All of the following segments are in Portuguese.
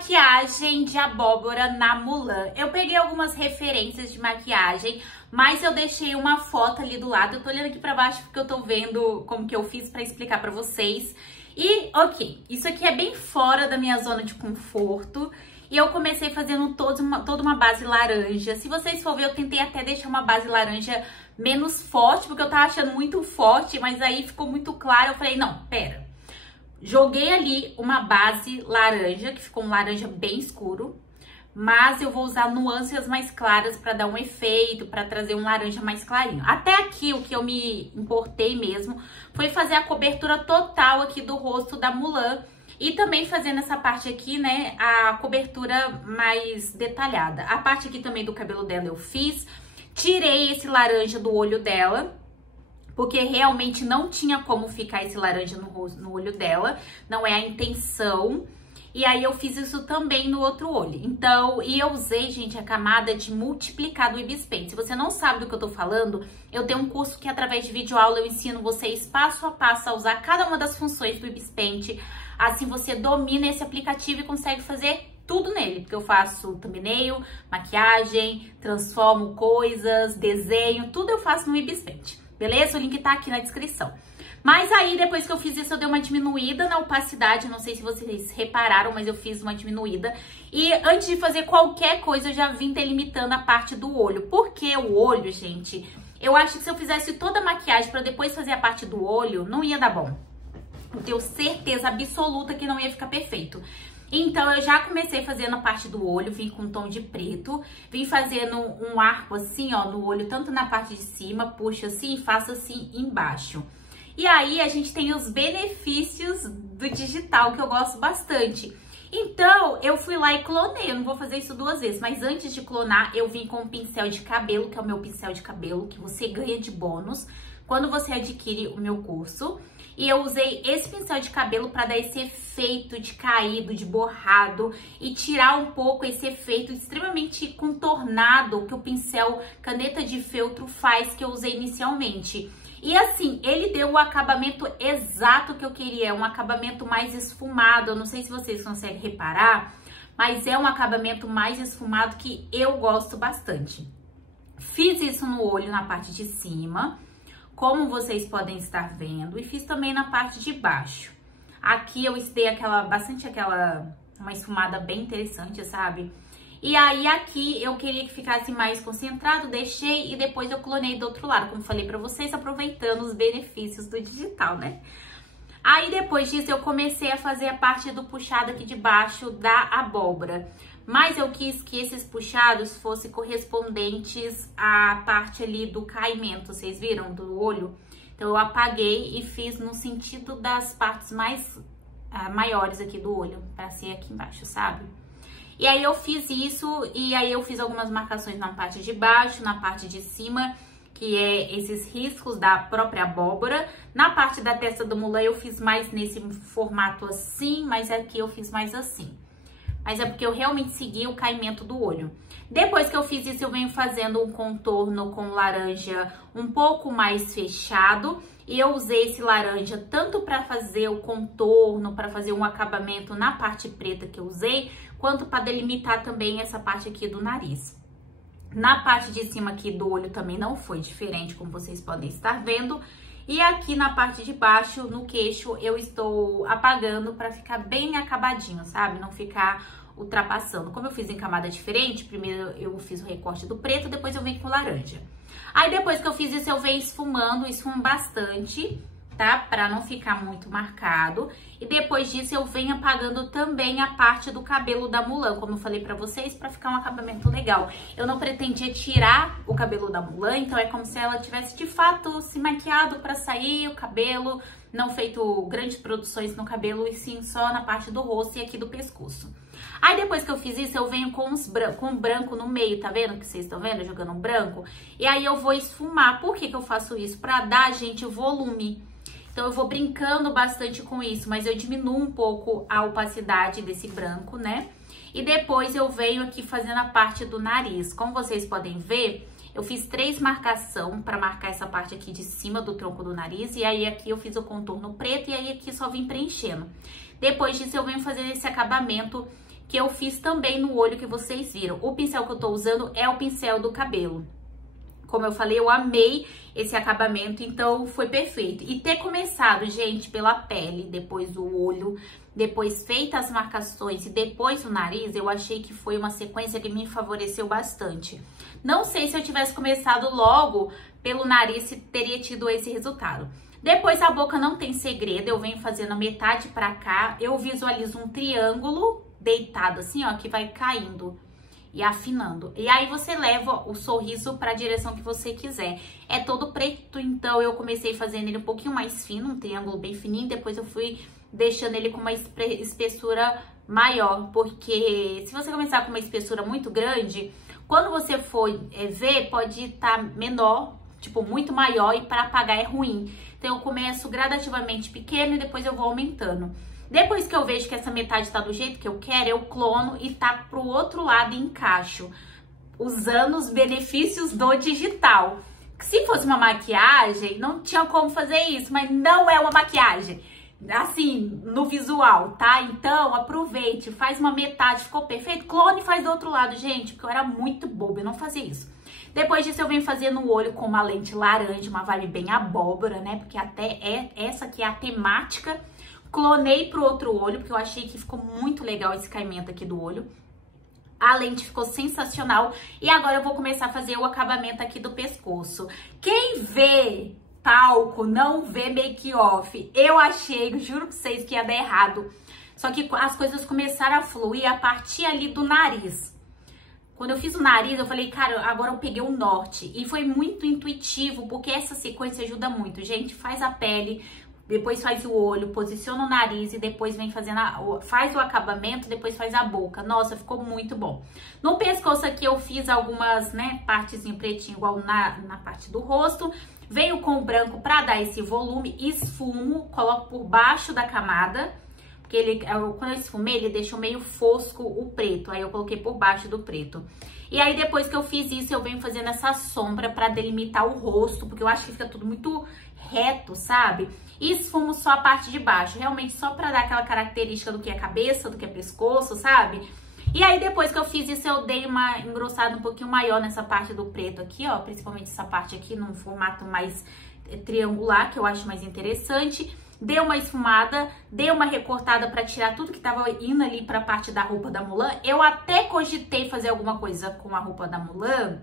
maquiagem de abóbora na Mulan. Eu peguei algumas referências de maquiagem, mas eu deixei uma foto ali do lado. Eu tô olhando aqui pra baixo porque eu tô vendo como que eu fiz pra explicar pra vocês. E, ok, isso aqui é bem fora da minha zona de conforto. E eu comecei fazendo toda uma base laranja. Se vocês for ver, eu tentei até deixar uma base laranja menos forte, porque eu tava achando muito forte, mas aí ficou muito claro. Eu falei, não, pera. Joguei ali uma base laranja, que ficou um laranja bem escuro, mas eu vou usar nuances mais claras para dar um efeito, para trazer um laranja mais clarinho. Até aqui, o que eu me importei mesmo foi fazer a cobertura total aqui do rosto da Mulan e também fazer nessa parte aqui, né, a cobertura mais detalhada. A parte aqui também do cabelo dela eu fiz, tirei esse laranja do olho dela, porque realmente não tinha como ficar esse laranja no olho dela, não é a intenção. E aí eu fiz isso também no outro olho. Então, e eu usei, gente, a camada de multiplicar do Ibis Paint. Se você não sabe do que eu tô falando, eu tenho um curso que através de videoaula eu ensino vocês passo a passo a usar cada uma das funções do Ibis Paint. Assim você domina esse aplicativo e consegue fazer tudo nele, porque eu faço thumbnail, maquiagem, transformo coisas, desenho, tudo eu faço no Ibis Paint. Beleza? O link tá aqui na descrição. Mas aí, depois que eu fiz isso, eu dei uma diminuída na opacidade. Não sei se vocês repararam, mas eu fiz uma diminuída. E antes de fazer qualquer coisa, eu já vim delimitando a parte do olho. Porque o olho, gente, eu acho que se eu fizesse toda a maquiagem pra depois fazer a parte do olho, não ia dar bom. Eu tenho certeza absoluta que não ia ficar perfeito. Então, eu já comecei fazendo a parte do olho, vim com um tom de preto, vim fazendo um arco assim, ó, no olho, tanto na parte de cima, puxo assim e faço assim embaixo. E aí, a gente tem os benefícios do digital, que eu gosto bastante. Então, eu fui lá e clonei, eu não vou fazer isso duas vezes, mas antes de clonar, eu vim com um pincel de cabelo, que é o meu pincel de cabelo, que você ganha de bônus quando você adquire o meu curso. E eu usei esse pincel de cabelo para dar esse efeito de caído, de borrado e tirar um pouco esse efeito extremamente contornado que o pincel caneta de feltro faz, que eu usei inicialmente. E assim, ele deu o acabamento exato que eu queria, um acabamento mais esfumado. Eu não sei se vocês conseguem reparar, mas é um acabamento mais esfumado que eu gosto bastante. Fiz isso no olho, na parte de cima, como vocês podem estar vendo, e fiz também na parte de baixo. Aqui eu dei uma esfumada bem interessante, sabe? E aí aqui eu queria que ficasse mais concentrado, deixei e depois eu clonei do outro lado, como falei pra vocês, aproveitando os benefícios do digital, né? Aí depois disso eu comecei a fazer a parte do puxado aqui de baixo da abóbora. Mas eu quis que esses puxados fossem correspondentes à parte ali do caimento, vocês viram, do olho? Então eu apaguei e fiz no sentido das partes mais maiores aqui do olho, pra ser aqui embaixo, sabe? E aí eu fiz isso, e aí eu fiz algumas marcações na parte de baixo, na parte de cima, que é esses riscos da própria abóbora. Na parte da testa do Mulan eu fiz mais nesse formato assim, mas aqui eu fiz mais assim. Mas é porque eu realmente segui o caimento do olho. Depois que eu fiz isso, eu venho fazendo um contorno com laranja um pouco mais fechado. E eu usei esse laranja tanto para fazer o contorno, para fazer um acabamento na parte preta que eu usei, quanto para delimitar também essa parte aqui do nariz. Na parte de cima aqui do olho também não foi diferente, como vocês podem estar vendo. E aqui na parte de baixo, no queixo, eu estou apagando para ficar bem acabadinho, sabe? Não ficar ultrapassando. Como eu fiz em camada diferente, primeiro eu fiz o recorte do preto, depois eu venho com laranja. Aí depois que eu fiz isso, eu venho esfumo bastante, tá? Pra não ficar muito marcado. E depois disso, eu venho apagando também a parte do cabelo da Mulan, como eu falei pra vocês, pra ficar um acabamento legal. Eu não pretendia tirar o cabelo da Mulan, então é como se ela tivesse, de fato, se maquiado pra sair o cabelo, não feito grandes produções no cabelo, e sim só na parte do rosto e aqui do pescoço. Aí depois que eu fiz isso, eu venho com um branco no meio, tá vendo? Que vocês estão vendo? Jogando um branco. E aí eu vou esfumar. Por que que eu faço isso? Pra dar, gente, volume. Então eu vou brincando bastante com isso, mas eu diminuo um pouco a opacidade desse branco, né? E depois eu venho aqui fazendo a parte do nariz. Como vocês podem ver, eu fiz 3 marcações para marcar essa parte aqui de cima do tronco do nariz. E aí aqui eu fiz o contorno preto e aí aqui só vim preenchendo. Depois disso eu venho fazendo esse acabamento que eu fiz também no olho que vocês viram. O pincel que eu tô usando é o pincel do cabelo. Como eu falei, eu amei esse acabamento, então foi perfeito. E ter começado, gente, pela pele, depois o olho, depois feitas as marcações e depois o nariz, eu achei que foi uma sequência que me favoreceu bastante. Não sei se eu tivesse começado logo pelo nariz, se teria tido esse resultado. Depois a boca não tem segredo, eu venho fazendo a metade pra cá, eu visualizo um triângulo deitado assim, ó, que vai caindo e afinando. E aí você leva o sorriso para a direção que você quiser. É todo preto, então eu comecei fazendo ele um pouquinho mais fino, um triângulo bem fininho, depois eu fui deixando ele com uma espessura maior, porque se você começar com uma espessura muito grande, quando você for ver, pode estar menor, tipo muito maior, e para apagar é ruim. Então eu começo gradativamente pequeno e depois eu vou aumentando. Depois que eu vejo que essa metade tá do jeito que eu quero, eu clono e taco pro outro lado e encaixo, usando os benefícios do digital. Se fosse uma maquiagem, não tinha como fazer isso, mas não é uma maquiagem, assim, no visual, tá? Então, aproveite, faz uma metade, ficou perfeito, clone e faz do outro lado, gente, porque eu era muito boba, eu não fazia isso. Depois disso, eu venho fazendo o olho com uma lente laranja, uma vibe bem abóbora, né? Porque até essa aqui é a temática. Clonei pro outro olho, porque eu achei que ficou muito legal esse caimento aqui do olho. A lente ficou sensacional. E agora eu vou começar a fazer o acabamento aqui do pescoço. Quem vê palco não vê make-off. Eu achei, juro pra vocês, que ia dar errado. Só que as coisas começaram a fluir a partir ali do nariz. Quando eu fiz o nariz, eu falei, cara, agora eu peguei o norte. E foi muito intuitivo, porque essa sequência ajuda muito. Gente, faz a pele, depois faz o olho, posiciona o nariz e depois vem fazendo, faz o acabamento, depois faz a boca. Nossa, ficou muito bom. No pescoço aqui eu fiz algumas, né, partes em pretinho, igual na parte do rosto. Venho com o branco pra dar esse volume, esfumo, coloco por baixo da camada, porque ele, quando eu esfumei, ele deixou meio fosco o preto, aí eu coloquei por baixo do preto. E aí depois que eu fiz isso, eu venho fazendo essa sombra pra delimitar o rosto, porque eu acho que fica tudo muito reto, sabe? E esfumo só a parte de baixo, realmente só pra dar aquela característica do que é cabeça, do que é pescoço, sabe? E aí depois que eu fiz isso, eu dei uma engrossada um pouquinho maior nessa parte do preto aqui, ó, principalmente essa parte aqui num formato mais triangular, que eu acho mais interessante. Dei uma esfumada, dei uma recortada pra tirar tudo que tava indo ali pra parte da roupa da Mulan. Eu até cogitei fazer alguma coisa com a roupa da Mulan,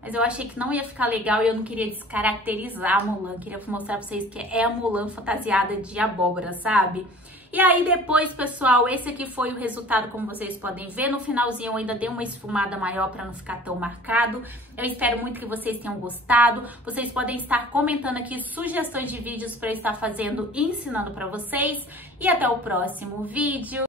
mas eu achei que não ia ficar legal e eu não queria descaracterizar a Mulan. Queria mostrar pra vocês que é a Mulan fantasiada de abóbora, sabe? E aí depois, pessoal, esse aqui foi o resultado, como vocês podem ver. No finalzinho eu ainda dei uma esfumada maior para não ficar tão marcado. Eu espero muito que vocês tenham gostado. Vocês podem estar comentando aqui sugestões de vídeos para eu estar fazendo e ensinando para vocês. E até o próximo vídeo.